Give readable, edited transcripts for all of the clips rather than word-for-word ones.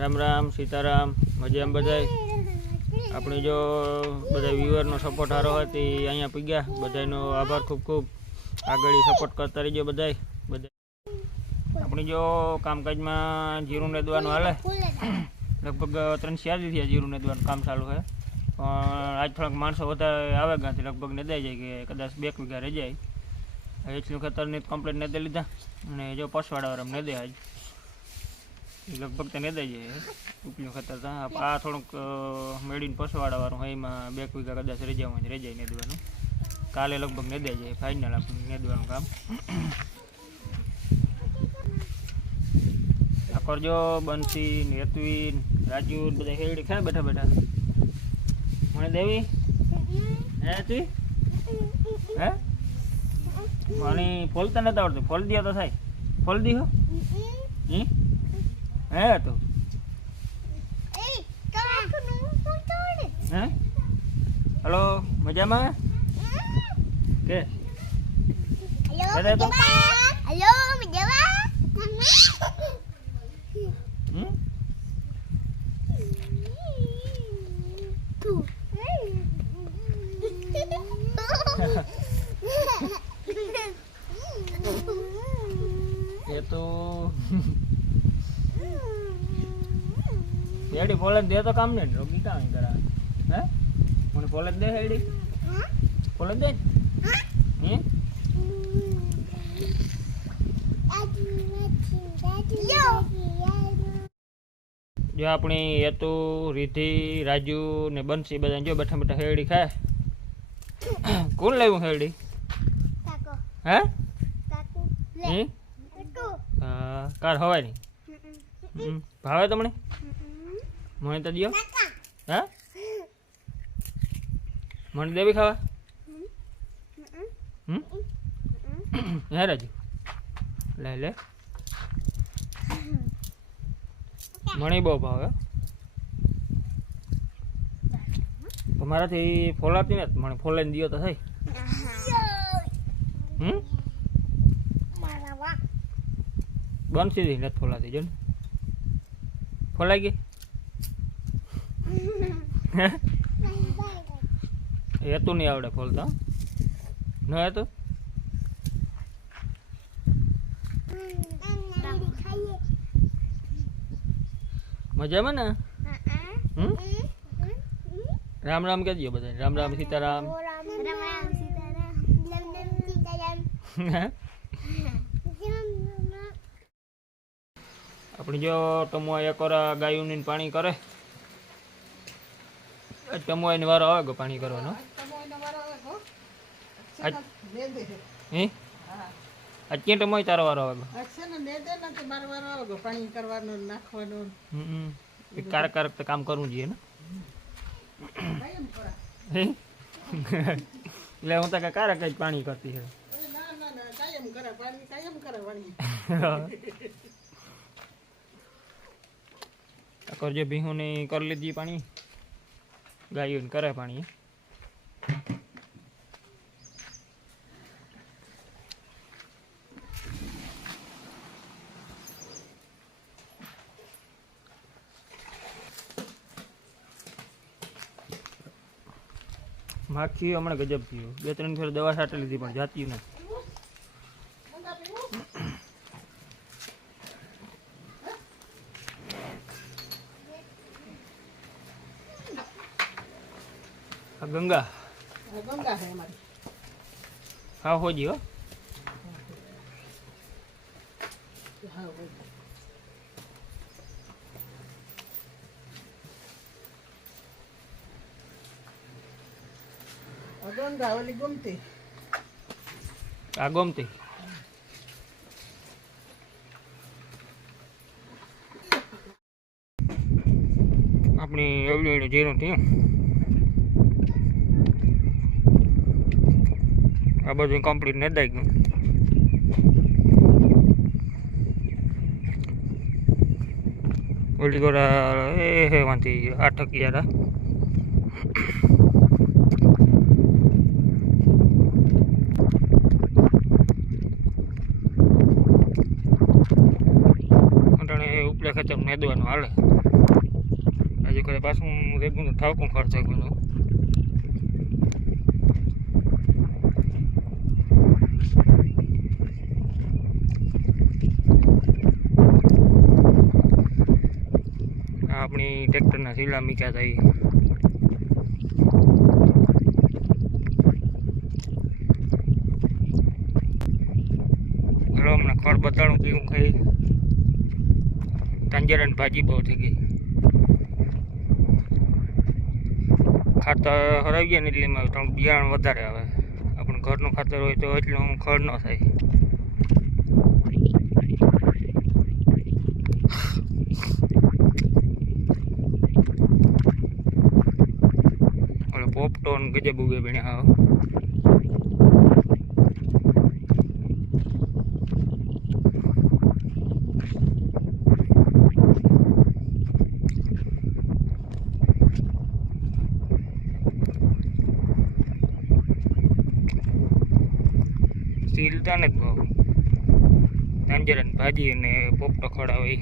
રામ રામ સીતારામ મજામાં બધાય આપણે જો બધા વ્યુઅરનો સપોર્ટ સારો હોય તે અહીંયા પગ્યા બધાનો આભાર ખૂબ ખૂબ આગળ સપોર્ટ કરતા રહીજો બધા આપણે જો કામકાજમાં જીરું નેદવાનું હાલે લગભગ 3-4 દી થયા જીરું નેદવાનું કામ ચાલુ છે પણ આજ થોડાક માણસો વધારે આવે ગાંથી લગભગ નેદાઈ જાય કે કદાચ 2 વીઘા રહી જાય એટલું ખેતરની કમ્પ્લીટ નેદે લીધા અને જો પસવાડાવાળા નેદે આજ લગભગ તો નેદાઈ જાય ઉપલું ખેતર આ થોડુંક મેળીને પસવાડાવાળું હોય એમાં 2 વીઘા કદાચ રહી જાય નેદવાનું કાલે લગભગ નેદાઈ જાય ફાઇનલ આપણું નેદવાનું કામ આ કરજો બંસી હેતવીન રાજુ બધા હેડી ખાય બેઠા બેઠા મને દેવી હે તું હે મને ફોલતા નથી આવડતું ફોલ દે તો થાય ફોલ દી હો હે તો હે હલો મજામાં કે હેલો મજામાં ये तो हेडी फॉलेज दे तो काम नहीं रोगी का नहीं करा हैं मुझे फॉलेज दे हेडी फॉलेज दे हैं जो अपनी हेतु रिद्धि राजू ने बंसी बधा जो बैठा बैठा हेडी खाए कौन लाव्યું हेडी કાકો हैं કાકો લે हैं કાકો हाँ कार हवा नहीं भावे तमने મને તો દિયો કાકા હા મને દેવી ખાવા હે રાજુ લે લે મને બહુ ભાવે તમારાથી ફોલાતી ને મને ફોલાઈને દિયો તો થઈ મારા વાહ બંસી દી નથી ફોલાતી જો ને ફોલાઈ ગઈ એ તો નહીં આવડે ફોલતા ન હે તો મજામાં ને રામ રામ કહેજો બધા રામ રામ સીતારામ રામ રામ સીતારામ રામ રામ સીતારામ આપણી જો ટમો એકora ગાયુંની પાણી કરે ટમો એને વારો આવે પાણી કરવાનો હે આજ ક્યાં ટમો તારો વારો આવે કારક કારક તો કામ કરવું જોઈએ ને એટલે હું તો કારક જ પાણી કરતી છે કરજો ભીહુની કરી લીધી પાણી ગાયું કરે પાણી માખી હમણાં ગજબ થયું 2-3 ફેર દવા છાંટી લીધી પણ જાતી નથી गंगा गंगा है हमारी हाँ हो जी हो हाँ हो गंगा वाली गोमती आ गोमती अपनी एवडी जीरो थी आ બધું કમ્પ્લીટ નેદાઈ ગયું ઓલી ગોરા એ હે વાંથી 8 11 અટાણે ઉપલે ખેતર નેદવાનું હાલે હજી કરે પાછું રેગુલર ઠાવકું ખર્ચા ગયું. આપણી ટ્રેક્ટરના સીલા મીક્યા હતા એ હમણાં ખડ બતાડું કેવું ખાઈ તાંજરાની ભાજી બહુ થઈ ગઈ. ખાતર હરાવી ગયા ને એટલે એમાં થોડુંક બિયારણ વધારે આવે. આપણે ઘરનું ખાતર હોય તો એટલું ખડ ન થાય. ઓલો પોપટો ને ગજબ ઉગે ભણ્યા આવે. સીલતા ને જ બહુ તાંજરાની ભાજી અને પોપટો ખવડાવે.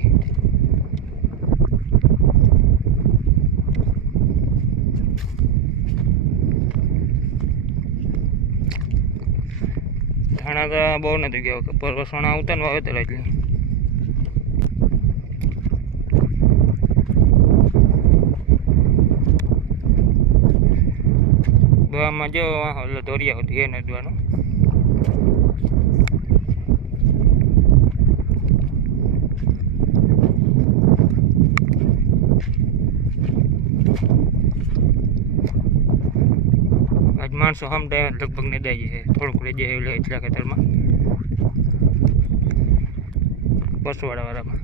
ધાણા તો બહુ નથી ગયા પર વસણા આવતા ને વાવેતર એટલે આમાં જો ઓલો દોરિયા હતી એ નદવાનું. આજ માણસો સમજાય લગભગ ને દઈ જાય થોડુંક રહી જાય એટલે એટલા ખેતરમાં બસવાળા વાળામાં.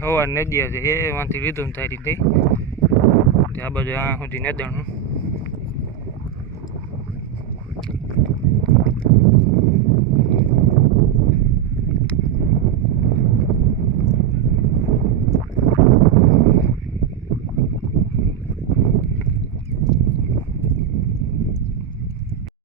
સવાર નદી હતી એ વાંથી લીધું ને તારી રીતે આ બધું આ સુધી નદાણું